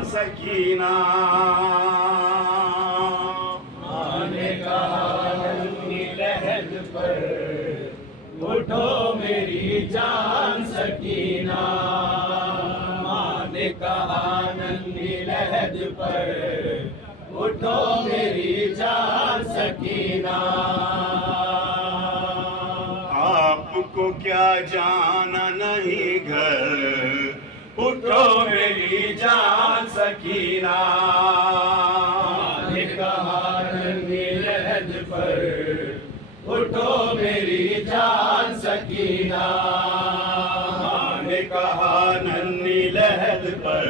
जान सकीना। माँ ने कहा नन्ही लहद पर उठो मेरी जान सकीना। माँ ने कहा नन्ही लहद पर उठो मेरी जान सकीना। आपको क्या जाना नहीं घर, उठो मेरी जान सकीना। माँ ने कहा नन्ही लहद पर उठो मेरी जान सकीना। माँ ने कहा नन्ही लहद पर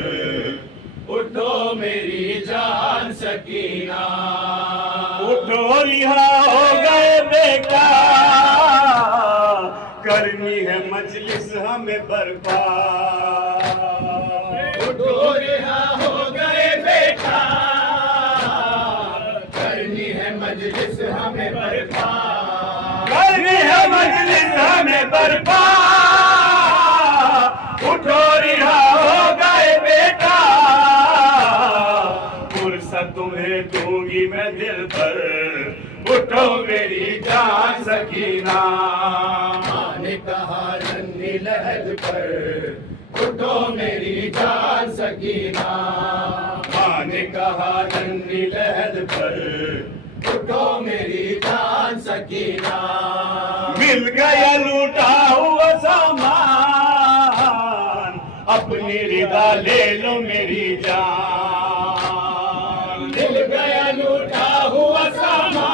उठो मेरी जान सकीना। उठो रिहा हो गए बेटा, करनी है मजलिस हमें बर्पा। उठो रिहा हो गए बेटा, करनी है मजलिस हमें बर्पा। करनी है मजलिस हमें बर्पा। उठो रिहा हो गए बेटा, फुर्सत तुम्हें दूंगी मैं दिल पर। उठो मेरी जान सकीना। माँ ने कहा नन्ही लहद पर उठो मेरी जान सकीना। माँ ने कहा नन्ही लहद पर उठो मेरी जान सकीना। मिल गया लूटा हुआ सामान, अपनी रिदा ले लो मेरी जान। मिल गया लूटा हुआ सामान,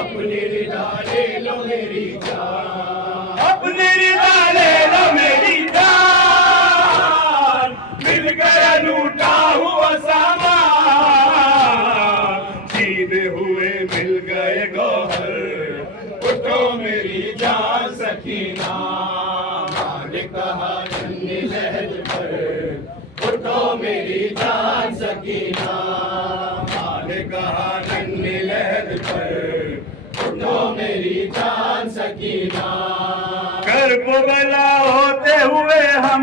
अपनी रिदा ले लो मेरी जान। अपनी रिदा ले लो मेरी जान। मिल गया लूटा हुआ सामान, सीधे हुए मिल गए गौहर। उठो मेरी जान सकीना। माँ ने कहा नन्ही लहद पर उठो मेरी जान सकीना। माँ ने कहा नन्ही लहद पर उठो मेरी जान सकीना। कर्ब बला होते हुए हम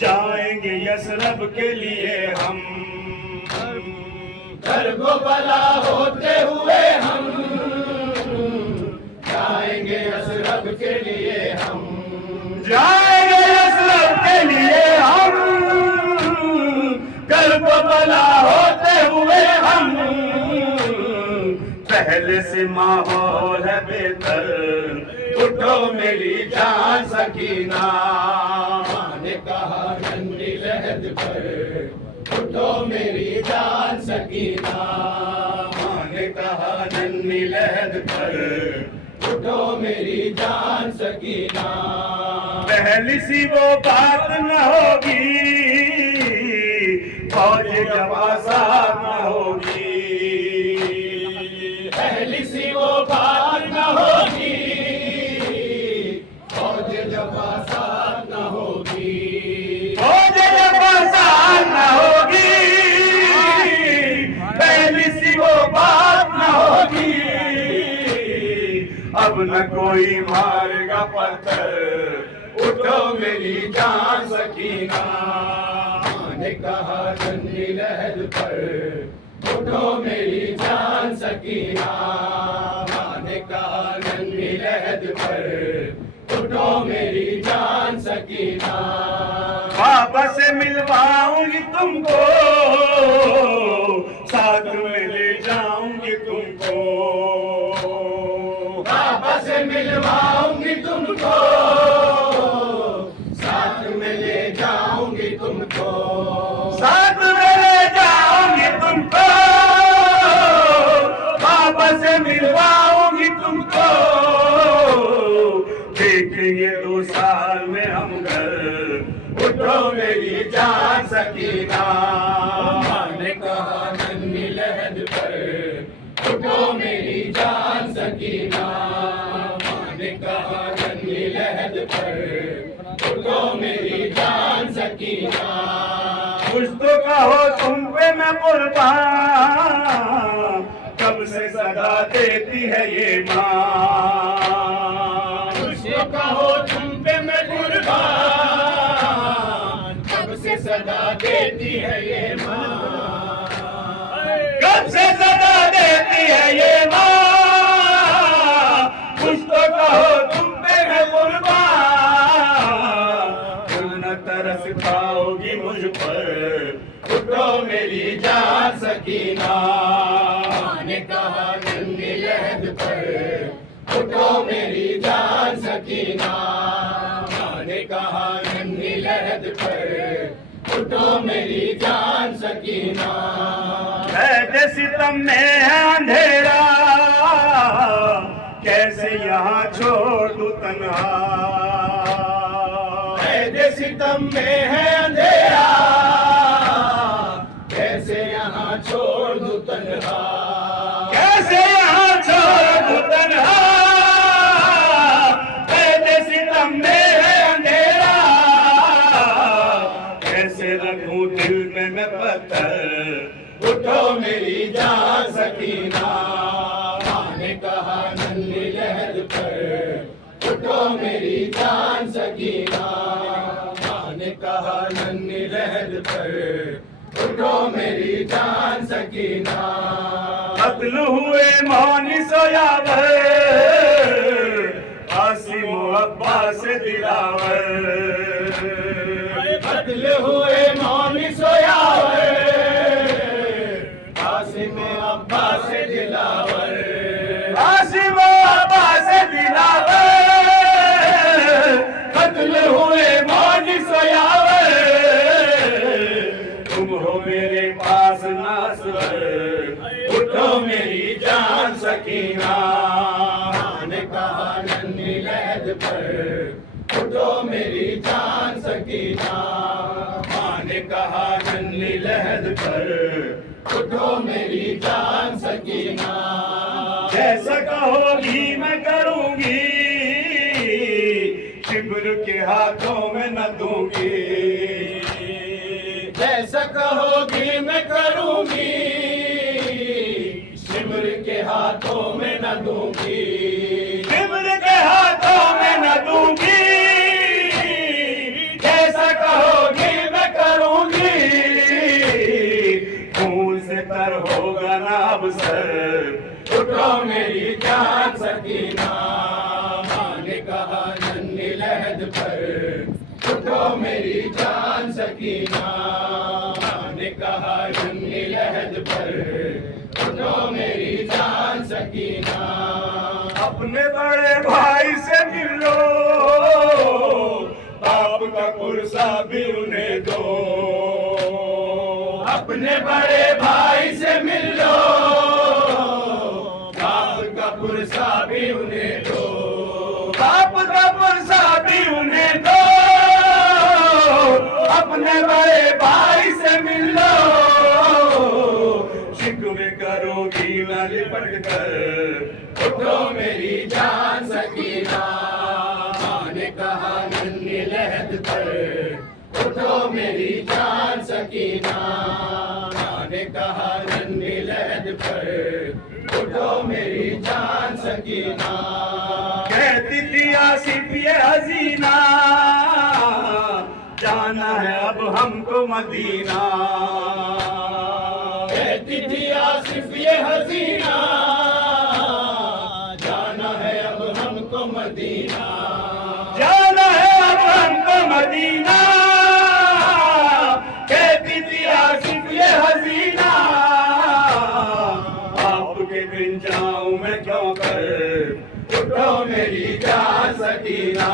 जाएंगे यसरब के लिए हम। कर्ब बला होते हुए हम जाएंगे असरब के लिए हम। जाएंगे यसरब के लिए हम। कर्ब बला होते हुए हम, पहले से माहौल है बेहतर। उठो मेरी जान सकीना। माँ ने कहा नन्ही लहद पर उठो मेरी जान सकीना। माँ ने कहा नन्ही लहद पर उठो मेरी जान सकीना। पहली सी वो बात न होगी, फौज जवासात न होगी। पहली सी वो बात न होगी, फौज जवासात न होगी। फौज जवासात न होगी, पहली सी वो बात न होगी। अब न कोई मारेगा पत्थर। उठो मेरी जान सकीना। माँ ने कहा नन्ही लहद पर उठो मेरी जान सकीना। माँ ने कहा नन्ही लहद पर उठो मेरी जान सकीना। बाबा से मिलवाऊंगी तुमको, साथ में ले जाऊंगी तुमको। बाबा से मिलवाऊंगी तुमको, साथ में ले जाऊंगी तुमको। साथ में ले जाऊंगी तुमको, बाबा से मिलवाऊंगी तुमको। देखेंगे 2 साल में हम घर। उठो मेरी जान सकीना। माँ ने कहा नन्ही लहद पर उठो मेरी जान सकीना। माँ ने कहा नन्ही लहद पर उठो मेरी जान सकीना। कुछ तो कहो तुम पे मैं कुर्बान, कब से सदा देती है ये माँ। कुछ तो कहो तुम पे मैं कुर्बान, सदा देती है ये माँ, कब से सदा देती है ये माँ, कुछ तो कहो तुम पे है कुर्बान, तुम न तरस खाओगी मुझ पर, उठो मेरी जान सकीना। माँ ने कहा नन्ही लहद पर, उठो मेरी जान सकीना। माँ ने कहा नन्ही लहद पर, उठो मेरी जान सकीना। कैद सितम में है अंधेरा, कैसे यहाँ छोड़ दूं तन्हा, कैद सितम में है अंधेरा, कैसे यहाँ छोड़ दूं तन्हा, कैसे यहाँ छोड़ दूं तन्हा, कैद सितम में है अंधेरा, कैसे रखूं दिल में मैं पत्थर, उठो मेरी जान सकीना। माँ ने कहा नन्ही लहद पर, उठो मेरी जान सकीना। माँ ने कहा नन्ही लहद पर, उठो मेरी जान सकीना। कत्ल हुए मौनी सोयावर, आसिम अब्बास दिलावर, कत्ल हुए मौनी सोयावर, आसिम अब्बास दिलावर, आसिम अब्बास दिलावर, कत्ल हुए मौनी सोयावर, तुम हो मेरे पास नासवर, उठो मेरी जान सकीना। माँ ने कहा नन्ही लहद पर, उठो मेरी जान सकीना। माँ ने कहा नन्ही लहद पर, उठो मेरी जान सकीना। जैसा कहोगी मैं करूंगी, शिब्र के हाथों में न दूंगी, जैसा कहोगी मैं करूंगी, शिमर के हाथों में न दूंगी, शिब्र के हाथों में न दूंगी, जैसा कहोगी मैं करूंगी, खून से तर होगा ना अब सर, उठो मेरी जान सकीना। माँ ने कहा नन्ही लहद पर, उठो मेरी जान सकीना। माँ ने कहा नन्ही लहद पर, उठो मेरी जान सकीना। अपने बड़े भाई से मिल लो, बाप का कुर्सा भी उन्हें दो, अपने बड़े भाई से मिल लो, बाप का पुरसा भी उन्हें दो, बाप का कुर्सा भी उन्हें दो, अपने बड़े भाई से मिल लो, शिकवे करोगी न लिपट कर, उठो मेरी जान सकीना। माँ ने कहा नन्ही लहद पर, उठो मेरी जान सकीना। माँ ने कहा नन्ही लहद पर, उठो मेरी जान सकीना। कहती थी आसिफ ये हसीना, जाना है अब हमको मदीना, कहती थी आसिफ ये हसीना, जाना है अब हमको मदीना, जाना है अब हमको मदीना, कहती थी आसिफ ये हसीना, आपके बिन जाऊं मैं क्यों कर, उठो मेरी जान सकीना।